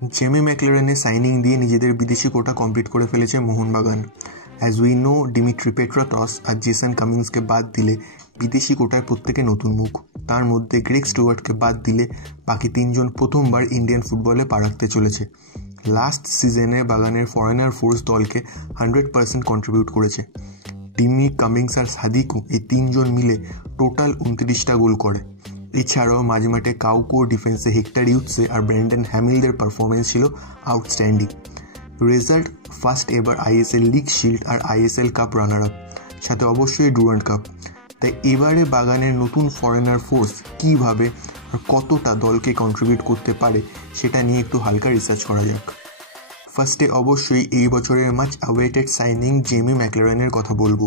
Jamie ম্যাকলারেনের signing দিয়ে নিজেদের বিদেশি কোটা কমপ্লিট করে ফেলেছে Mohun Bagan. As we know, Dimitri Petratos আর জেসন কামিন্সকে বাদ দিলে বিদেশি কোটায় প্রত্যেকে নতুন মুখ। তার মধ্যে গ্রেগ স্টুয়ার্টকে বাদ দিলে বাকি তিনজন প্রথমবার ইন্ডিয়ান ফুটবলে পা রাখতে চলেছে। লাস্ট সিজনে বাগানের ফরেনার ফোর্স দলকে 100% কন্ট্রিবিউট করেছে। টিমি, কামিংস আর সাদিকু এই তিনজন মিলে টোটাল 29টা গোল করে। এছাড়াও মাঝমাঠে কাউকো, ডিফেন্সে হেক্টর ইউটসে আর ব্র্যান্ডন হ্যামিলদের পারফরমেন্স ছিল আউটস্ট্যান্ডিং। রেজাল্ট ফার্স্ট এবার আইএসএল লিগ শিল্ড আর আইএসএল কাপ রানার আপ, সাথে অবশ্যই ডুরান্ড কাপ। তাই এবারে বাগানের নতুন ফরেনার ফোর্স কীভাবে আর কতটা দলকে কন্ট্রিবিউট করতে পারে সেটা নিয়ে একটু হালকা রিসার্চ করা যাক। ফার্স্টে অবশ্যই এই বছরের মাচ অ্যাওয়েটেড সাইনিং জেমি ম্যাকলারেনের কথা বলবো।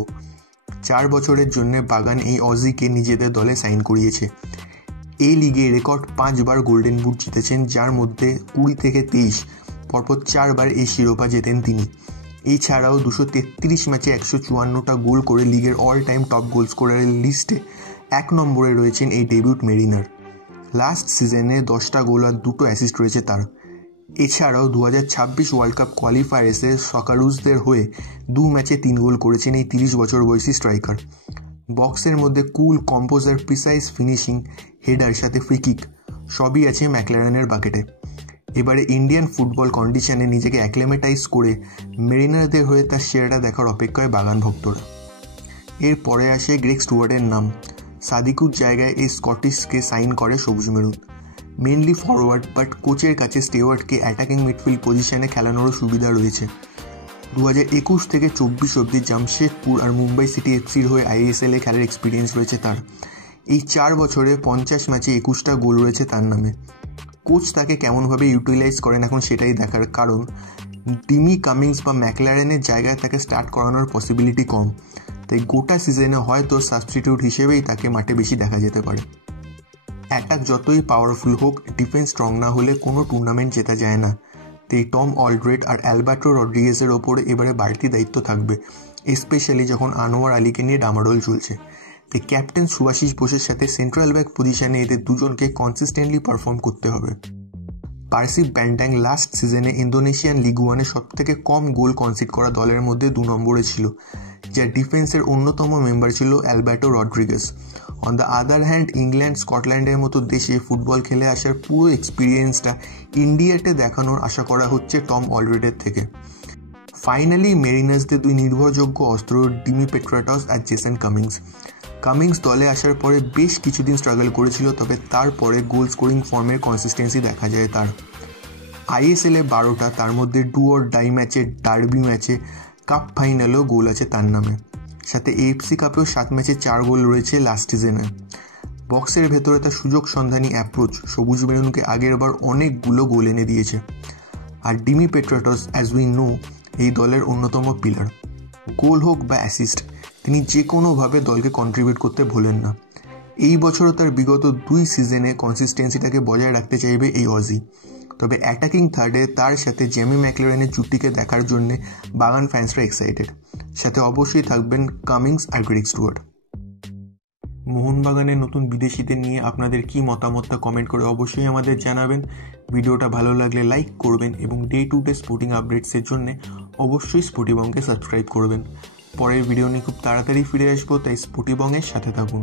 4 বছরের জন্য বাগান এই অজিকে নিজেদের দলে সাইন করিয়েছে। এই লিগে রেকর্ড 5 বার গোল্ডেন বুট জিতেছেন, যার মধ্যে 20 থেকে 23 পরপর 4 বার এই শিরোপা জেতেন তিনি। এছাড়াও 233 ম্যাচে 154টা গোল করে লিগের অল টাইম টপ গোল স্কোরারের লিস্টে 1 নম্বরে রয়েছেন এই ডেবিউট মেরিনার। লাস্ট সিজনে 10টা গোল আর 2টো অ্যাসিস্ট রয়েছে তার। এছাড়াও 2026 ওয়ার্ল্ড কাপ কোয়ালিফায়ার্সে সকারুজদের হয়ে 2 ম্যাচে 3 গোল করেছেন এই 30 বছর বয়সী স্ট্রাইকার। বক্সের মধ্যে কুল, কম্পোজার, প্রিসাইজ ফিনিশিং, হেডার সাথে ফ্রি কিক সবই আছে ম্যাকলারেনের বাকেটে। এবারে ইন্ডিয়ান ফুটবল কন্ডিশনে নিজেকে অ্যাক্লেমেটাইজ করে মেরিনারদের হয়ে তার সেরাটা দেখার অপেক্ষায় বাগান ভক্তরা। এরপরে আসে গ্রেগ স্টুয়ার্টের নাম। সাদিকুর জায়গায় এই স্কটিশকে সাইন করে সবুজ মেরুন। মেনলি ফরওয়ার্ড, বাট কোচের কাছে স্টুয়ার্টকে অ্যাটাকিং মিডফিল্ড পজিশনে খেলানোরও সুবিধা রয়েছে। 2021 থেকে 24 অবধি জামশেদপুর আর মুম্বাই সিটি এফসির হয়ে আইএসএলে খেলার এক্সপিরিয়েন্স রয়েছে তার। এই 4 বছরে 50 ম্যাচে 21টা গোল রয়েছে তার নামে। কোচ তাকে কেমনভাবে ইউটিলাইজ করেন এখন সেটাই দেখার, কারণ টিমি, কামিংস বা ম্যাকলারেনের জায়গায় তাকে স্টার্ট করানোর পসিবিলিটি কম। তাই গোটা সিজনে হয়তো সাবস্টিটিউট হিসেবেই তাকে মাঠে বেশি দেখা যেতে পারে। অ্যাটাক যতই পাওয়ারফুল হোক, ডিফেন্স স্ট্রং না হলে কোনো টুর্নামেন্ট জেতা যায় না। তাই টম অলড্রেড আর অ্যালবার্টো রড্রিগেজের ওপরে এবারে বাড়তি দায়িত্ব থাকবে, স্পেশালি যখন আনোয়ার আলীকে নিয়ে ডামাডোল চলছে। তাই ক্যাপ্টেন সুভাশিস বোসের সাথে সেন্ট্রাল ব্যাক পজিশনে এদের দুজনকে কনসিস্টেন্টলি পারফর্ম করতে হবে। পার্সিভ ব্যান্ডাং লাস্ট সিজনে ইন্দোনেশিয়ান লিগ ওয়ানে সবথেকে কম গোল কনসিড করা দলের মধ্যে 2 নম্বরে ছিল, যার ডিফেন্সের অন্যতম মেম্বার ছিল Alberto Rodriguez. On the other hand, England, স্কটল্যান্ডের মতো দেশে ফুটবল খেলে আসার পুরো এক্সপিরিয়েন্সটা ইন্ডিয়াতে দেখানোর আশা করা হচ্ছে টম অলড্রেডের থেকে। ফাইনালি মেরিনার্সদের 2 নির্ভরযোগ্য অস্ত্র ডিমি পেট্রাটস আর জেসন কামিংস দলে আসার পরে বেশ কিছুদিন স্ট্রাগল করেছিল, তবে তারপরে গোল স্কোরিং ফর্মের কনসিস্টেন্সি দেখা যায় তার। আইএসএলে 12টা, তার মধ্যে ডু অর ডাই ম্যাচে, ডার্বি ম্যাচে, কাপ ফাইনালেও গোল আছে তার নামে। সাথে এএফসি কাপেও 7 ম্যাচে 4 গোল রয়েছে লাস্ট সিজনে। বক্সের ভেতরে তার সুযোগ সন্ধানী অ্যাপ্রোচ সবুজ মেরুনকে আগের বার অনেকগুলো গোল এনে দিয়েছে। আর Dimi Petratos, as we no, এই দলের অন্যতম পিলার। গোল হোক বা অ্যাসিস্ট, তিনি যে কোনোভাবে দলকে কন্ট্রিবিউট করতে ভোলেন না। এই বছরও তার বিগত 2 সিজনে কনসিস্টেন্সিটাকে বজায় রাখতে চাইবে এই অজি। তবে অ্যাটাকিং থার্ডে তার সাথে জেমি ম্যাকলারেনের জুটিকে দেখার জন্য বাগান ফ্যান্সরা এক্সাইটেড। সাথে অবশ্যই থাকবেন কামিংস আর গ্রেগ স্টুয়ার্ট। মোহনবাগানের নতুন বিদেশিদের নিয়ে আপনাদের কি মতামতটা কমেন্ট করে অবশ্যই আমাদের জানাবেন। ভিডিওটা ভালো লাগলে লাইক করবেন এবং ডে টু ডে স্পোর্টিং আপডেটসের জন্য অবশ্যই স্পোর্টিবংকে সাবস্ক্রাইব করবেন। পরের ভিডিও নিয়ে খুব তাড়াতাড়ি ফিরে আসবো, তাই স্পোর্টিবংয়ের সাথে থাকুন।